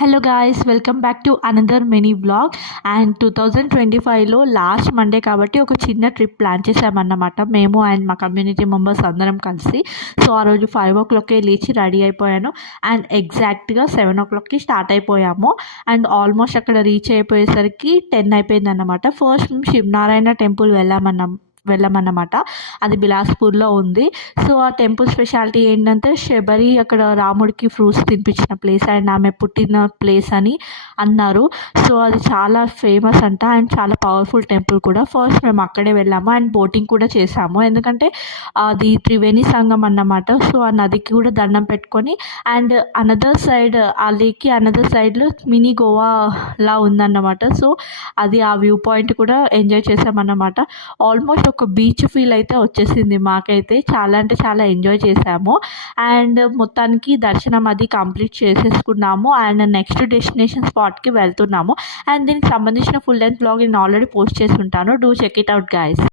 Hello guys, welcome back to another mini vlog. And 2025లో last Monday కాబట్టి ఒక చిన్న ట్రిప్ ప్లాన్ చేసామన్నమాట మేము అండ్ మా కమ్యూనిటీ మెంబర్స్ అందరం కలిసి. సో ఆ రోజు 5 o'clockకే లేచి రెడీ అయిపోయాను అండ్ ఎగ్జాక్ట్గా 7 o'clockకి స్టార్ట్ అయిపోయాము. అండ్ ఆల్మోస్ట్ అక్కడ రీచ్ అయిపోయేసరికి 10 అయిపోయింది అన్నమాట. ఫస్ట్ మేము శివనారాయణ టెంపుల్ వెళ్ళామన్నమాట. అది బిలాస్పూర్లో ఉంది. సో ఆ టెంపుల్ స్పెషాలిటీ ఏంటంటే శబరి అక్కడ రాముడికి ఫ్రూట్స్ తినిపించిన ప్లేస్ అండ్ ఆమె పుట్టిన ప్లేస్ అని అన్నారు. సో అది చాలా ఫేమస్ అంట అండ్ చాలా పవర్ఫుల్ టెంపుల్ కూడా. ఫస్ట్ మేము అక్కడే వెళ్ళాము అండ్ బోటింగ్ కూడా చేసాము, ఎందుకంటే అది త్రివేణి సంగం అన్నమాట. సో ఆ నదికి కూడా దండం పెట్టుకొని అండ్ అనదర్ సైడ్ ఆ లేక్కి అనదర్ సైడ్లో మినీ గోవాలా ఉందన్నమాట. సో అది ఆ వ్యూ పాయింట్ కూడా ఎంజాయ్ చేసామన్నమాట. ఆల్మోస్ట్ ఒక బీచ్ ఫీల్ అయితే వచ్చేసింది మాకైతే. చాలా అంటే చాలా ఎంజాయ్ చేసాము అండ్ మొత్తానికి దర్శనం అది కంప్లీట్ చేసేసుకున్నాము అండ్ నెక్స్ట్ డెస్టినేషన్ స్పాట్కి వెళ్తున్నాము. అండ్ దీనికి సంబంధించిన ఫుల్ లెంత్ బ్లాగ్ నేను ఆల్రెడీ పోస్ట్ చేసి ఉంటాను. Do check it out guys.